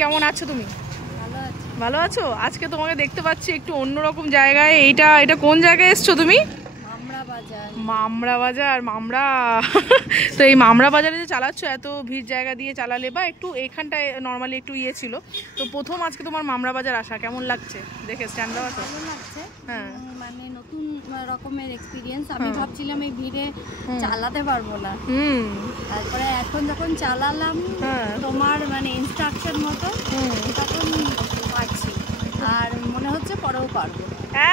কেমন আছো তুমি? ভালো আছো? আজকে তোমাকে দেখতে পাচ্ছি একটু অন্যরকম জায়গায়। এটা কোন জায়গায় এসছো তুমি? মামরা বাজার। মামরা তো এই মামরা বাজারে যে চালাচ্ছ, এত ভিড় জায়গা দিয়ে চালালে বা একটু এখানটায় নর্মালি একটু ছিল, তো প্রথম আজকে তোমার মামরা বাজার আসা কেমন লাগছে দেখে? স্ট্যান্ড আপ ভালো লাগছে, হ্যাঁ, মানে নতুন রকমের এক্সপিরিয়েন্স। আমি ভাবছিলাম এই ভিড়ে চালাতে পারবো না, তারপরে এখন যখন চালালাম তোমার মানে ইনস্ট্রাকশন মতো, তখন পারছি আর মনে হচ্ছে পরেও পারবো।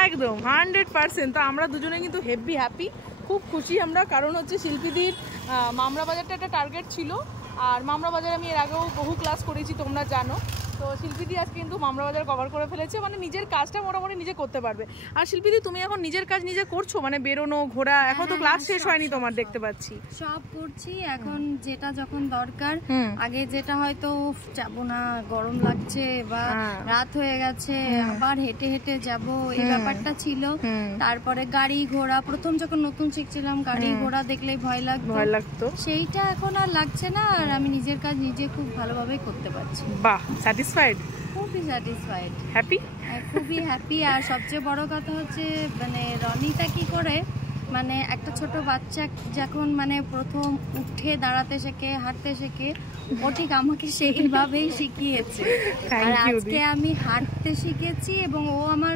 একদম 100%। তো আমরা দুজনে কিন্তু হেভি হ্যাপি, খুব খুশি আমরা, কারণ হচ্ছে শিল্পীদির মামরা বাজারটা একটা টার্গেট ছিল। আর মামরা বাজারে আমি এর আগেও বহু ক্লাস করেছি, তোমরা জানো। তো শিল্পীদি আজকে কিন্তু মামরা বাজার কভার করে ফেলেছে, মানে নিজের কাজটা মোটামুটি নিজে করতে পারবে। আর শিল্পীদি তুমি এখন নিজের কাজ নিজে করছো, মানে বেরোনো ঘোরা, এখন তো ক্লাস শেষ হয়নি তোমার, দেখতে পাচ্ছি সব করছি এখন। যেটা যখন দরকার, আগে যেটা হয়তো যাবো না, গরম লাগছে বা রাত হয়ে গেছে, আবার হেঁটে হেঁটে যাব, এই ব্যাপারটা ছিল। তারপরে গাড়ি ঘোড়া, প্রথম যখন নতুন শিখছিলাম গাড়ি ঘোড়া দেখলেই ভয় লাগতো, সেইটা এখন আর লাগছে না। আর আমি নিজের কাজ নিজে খুব ভালোভাবে করতে পারছি। বাহ, স্যাটিসফাইড? খুবই স্যাটিসফাইড, হ্যাপি, খুবই হ্যাপি। আর সবচেয়ে বড় কথা হচ্ছে মানে রনিতা কি করে, মানে একটা ছোট বাচ্চা যখন মানে প্রথম উঠে দাঁড়াতে শেখে, হাঁটতে শেখে, ও ঠিক আমাকে সেইভাবেই শিখিয়েছে। আর আজকে আমি হাঁটতে শিখেছি এবং ও আমার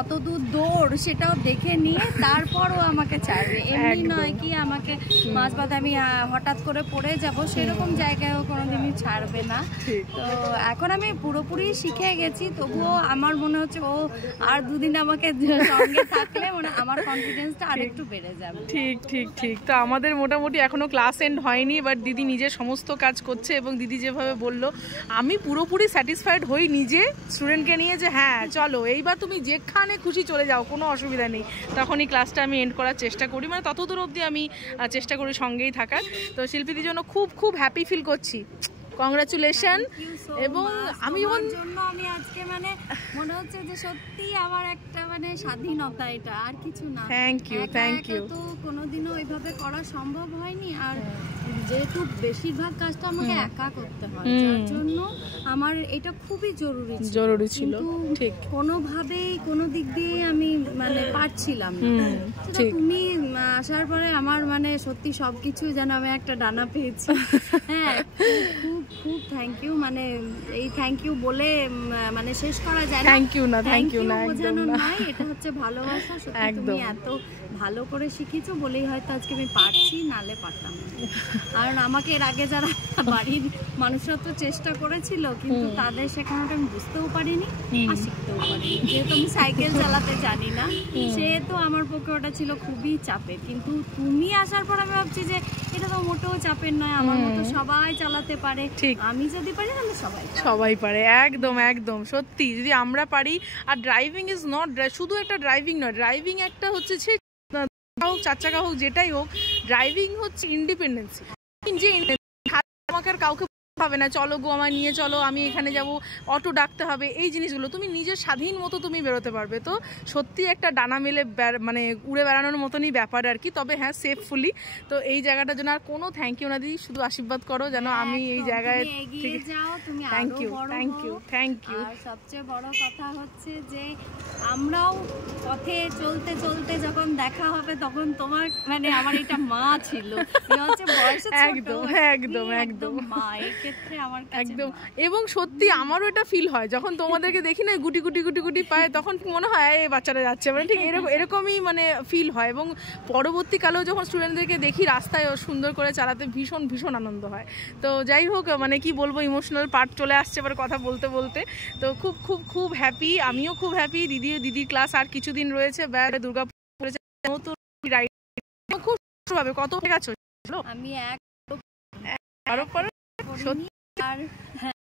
কত দূর দৌড় সেটাও দেখে নিয়ে তারপর ও আমাকে ছাড়বে। এমনি নয় কি আমাকে মাঝ পথে আমি হঠাৎ করে পড়ে যাব, সেরকম জায়গায়ও কোনোদিনই ছাড়বে না। তো এখন আমি পুরোপুরি শিখে গেছি, তবুও আমার মনে হচ্ছে ও আর দুদিন আমাকে সঙ্গে থাকলে মানে আমার কনফিডেন্সটা আরেকটু বেড়ে যাবে। ঠিক ঠিক ঠিক। তো আমাদের মোটামুটি এখনো ক্লাস এন্ড হয়নি, বাট দিদি নিজে সমস্ত কাজ করছে এবং দিদি যেভাবে বললো আমি পুরোপুরি স্যাটিসফাইড হই নিজে স্টুডেন্টকে নিয়ে, যে হ্যাঁ চলো এইবার তুমি যেখানে খুশি চলে যাও, কোনো অসুবিধা নেই। তখনই ক্লাসটা আমি এন্ড করার চেষ্টা করি, মানে ততদূর অবধি আমি চেষ্টা করি সঙ্গেই থাকার। তো শিল্পীদের জন্য খুব খুব হ্যাপি ফিল করছি, কংগ্রাচুলেশন। এবং আমি আজকে মানে মনে হচ্ছে যে সত্যি আমার একটা মানে স্বাধীনতা, এটা আর কিছু না। Thank you, thank you. তো কোনোদিনও ওইভাবে করা সম্ভব হয়নি, আর যেহেতু বেশিরভাগ কাজটা আমাকে একা করতে হয়, যার জন্য আমার এটা খুবই জরুরি ছিল। ঠিক, কোনোভাবেই কোনো দিক দিয়ে আমি মানে পারছিলাম না। তুমি আসার পরে আমার মানে সত্যি সবকিছু যেন আমি একটা ডানা পেয়েছি। হ্যাঁ, খুব খুব থ্যাংক ইউ। মানে এই থ্যাংক ইউ বলে মানে শেষ করা যায় না। থ্যাংক ইউ না, থ্যাংক ইউ না, একদম না। এটা হচ্ছে ভালোবাসা। সত্যি তুমি এত ভালো করে শিখিয়েছো বলেই হয়তো আজকে আমি পারছি, নালে পারতাম না। কারণ আমাকে এর আগে যারা বাড়ির মানুষরা তো চেষ্টা করেছিল, কিন্তু তাদের শেখানোটা আমি বুঝতেও পারিনি আর শিখতেও পারিনি। যেহেতু আমি সাইকেল চালাতে জানি না, সেহেতু আমার পক্ষে ওটা ছিল খুবই চাপের। কিন্তু তুমি আসার পর আমি ভাবছি যে এটা তো মোটেও চাপের নয়, আমার মতো সবাই চালাতে পারে। আমি যদি পারি তাহলে সবাই পারে। একদম একদম সত্যি, যদি আমরা পারি। আর ড্রাইভিং ইজ নট শুধু একটা ড্রাইভিং নয়, ড্রাইভিং একটা হচ্ছে হোক, চার চাকা হোক, যেটাই হোক, ড্রাইভিং হচ্ছে ইন্ডিপেন্ডেন্সি। যে আমাকে আর কাউকে হবে না, চলো গো আমায় নিয়ে চলো, আমি এখানে যাব, অটো ডাকতে হবে, এই জিনিসগুলো তুমি নিজের স্বাধীন মতো তুমি বেরোতে পারবে। তো সত্যি একটা ডানা মেলে মানে উড়ে বেড়ানোর মতনই ব্যাপার আর কি। তবে হ্যাঁ, সেফফুলি। তো এই জায়গাটার জন্য আর কোনো থ্যাংক ইউ না দিদি, শুধু আশীর্বাদ করো যেন আমি এই জায়গায়। Thank you, thank you, thank you. আর সবচেয়ে বড় কথা হচ্ছে যে আমরাও পথে চলতে চলতে যখন দেখা হবে, তখন তোমার মানে আমার এটা মা ছিল, বয়সে একদম একদম একদম মা, এই ক্ষেত্রে আমার একদম। এবং সত্যি আমারও এটা ফিল হয় যখন তোমাদেরকে দেখি না গুটি গুটি গুটি গুটি পায়, তখন মনে হয় এই বাচ্চারা যাচ্ছে, মানে ঠিক এরকমই মানে ফিল হয়। এবং পরবর্তীকালেও যখন স্টুডেন্টদেরকে দেখি রাস্তায় সুন্দর করে চালাতে, ভীষণ ভীষণ আনন্দ হয়। তো যাই হোক, মানে কি বলবো, ইমোশনাল পার্ট চলে আসছে এবার কথা বলতে বলতে। তো খুব খুব খুব হ্যাপি, আমিও খুব হ্যাপি। দিদির ক্লাস আর কিছুদিন রয়েছে, দুর্গাপুর খুব ভাবে কত গেছো? আমি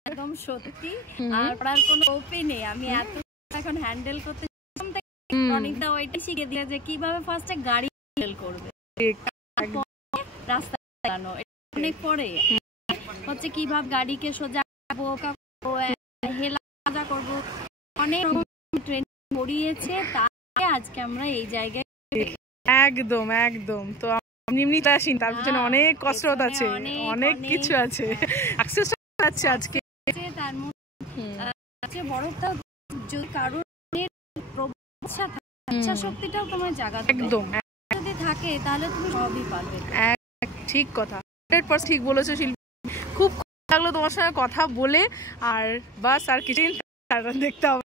একদম সত্যি, আর পড়ার কোনো ওপে নেই। আমি এত এখন হ্যান্ডেল করতে অনেকটা ওইটা শিখে দিয়ে যে কিভাবে ফার্স্টে গাড়ি হ্যান্ডেল করবে, রাস্তা চালানো অনেক পরে হচ্ছে কিভাবে গাড়িকে সোজা করবো, হেলা করবো, অনেক ট্রেনিং করিয়েছে। তাই আজকে আমরা এই জায়গায়। একদম একদম। তো এমনি আসিন, তার পিছনে অনেক কসরত আছে, অনেক কিছু আছে, সাকসেস আছে আজকে। সবচেয়ে বড় কথা যদি কারোর ইচ্ছা শক্তিটাও তোমার জাগাতে একদম যদি থাকে তাহলে তুমি সবই পারবে। ঠিক কথা, 100% ঠিক বলেছো শিল্পী। খুব লাগলো তোমার সঙ্গে কথা বলে, আর বাস আর কিছুদিন দেখতে হবে।